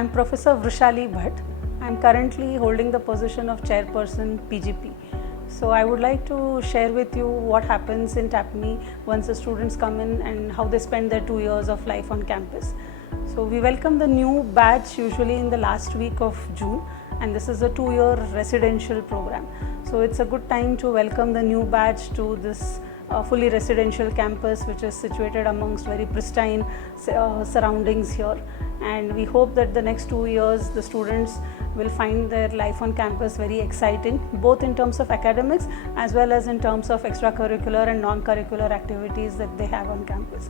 I'm Professor Vrushali Bhatt. I'm currently holding the position of Chairperson PGP. So I would like to share with you what happens in TAPME once the students come in and how they spend their 2 years of life on campus. So we welcome the new batch usually in the last week of June, and this is a 2-year residential program. So it's a good time to welcome the new batch to this fully residential campus, which is situated amongst very pristine surroundings here. And we hope that the next 2 years the students will find their life on campus very exciting, both in terms of academics as well as in terms of extracurricular and non-curricular activities that they have on campus.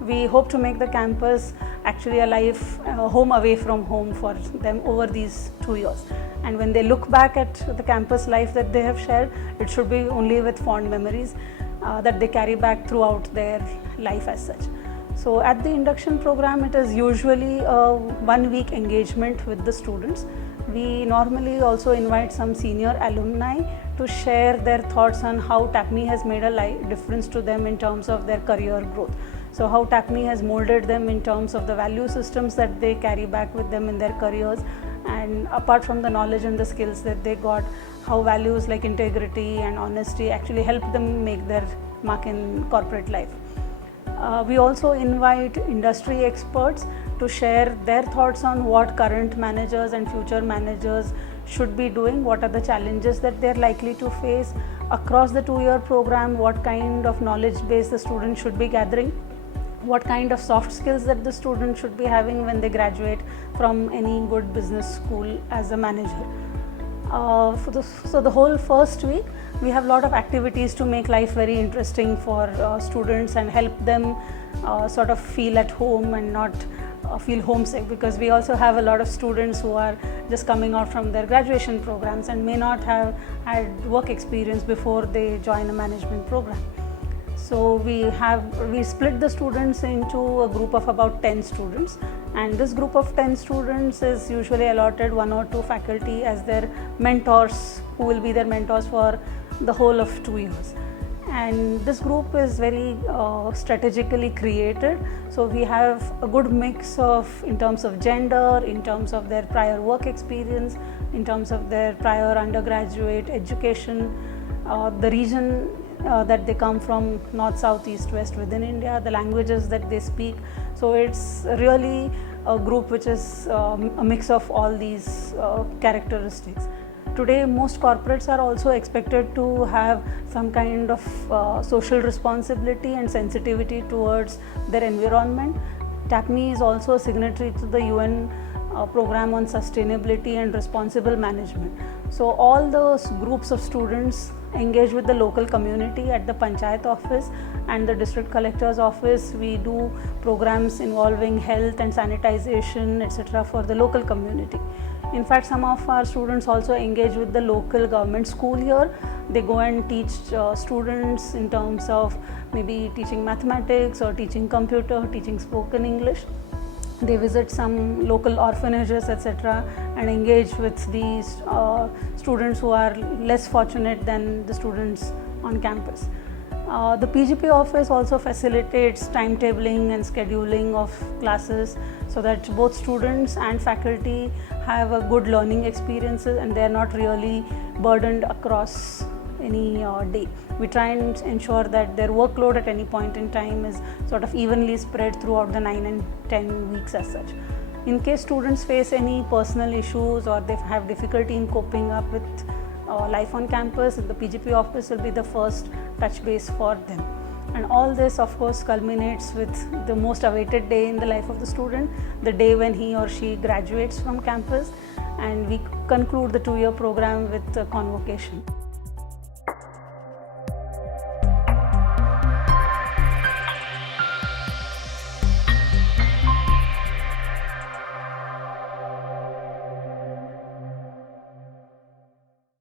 We hope to make the campus actually a life, home away from home for them over these 2 years. And when they look back at the campus life that they have shared, it should be only with fond memories that they carry back throughout their life as such. So at the induction program, it is usually a 1-week engagement with the students. We normally also invite some senior alumni to share their thoughts on how TAPME has made a difference to them in terms of their career growth. So how TAPME has molded them in terms of the value systems that they carry back with them in their careers, and apart from the knowledge and the skills that they got, how values like integrity and honesty actually help them make their mark in corporate life. We also invite industry experts to share their thoughts on what current managers and future managers should be doing, what are the challenges that they're likely to face across the 2-year program, what kind of knowledge base the students should be gathering, what kind of soft skills that the student should be having when they graduate from any good business school as a manager. So the whole first week we have a lot of activities to make life very interesting for students and help them sort of feel at home and not feel homesick, because we also have a lot of students who are just coming out from their graduation programs and may not have had work experience before they join a management program. So we split the students into a group of about 10 students, and this group of 10 students is usually allotted 1 or 2 faculty as their mentors, who will be their mentors for the whole of 2 years. And this group is very strategically created, so we have a good mix of, in terms of gender, in terms of their prior work experience, in terms of their prior undergraduate education, the region that they come from, north, south, east, west within India, the languages that they speak. So it's really a group which is a mix of all these characteristics. Today most corporates are also expected to have some kind of social responsibility and sensitivity towards their environment. TAPME is also a signatory to the UN program on sustainability and responsible management. So all those groups of students engage with the local community at the Panchayat office and the district collector's office. We do programs involving health and sanitization, etc. for the local community. In fact, some of our students also engage with the local government school here. They go and teach students in terms of maybe teaching mathematics or teaching computer, teaching spoken English. They visit some local orphanages, etc., and engage with these students who are less fortunate than the students on campus. The PGP office also facilitates timetabling and scheduling of classes so that both students and faculty have a good learning experiences and they are not really burdened across any day. We try and ensure that their workload at any point in time is sort of evenly spread throughout the 9 and 10 weeks as such. In case students face any personal issues or they have difficulty in coping up with life on campus, the PGP office will be the first touch base for them. And all this of course culminates with the most awaited day in the life of the student, the day when he or she graduates from campus, and we conclude the 2-year program with convocation.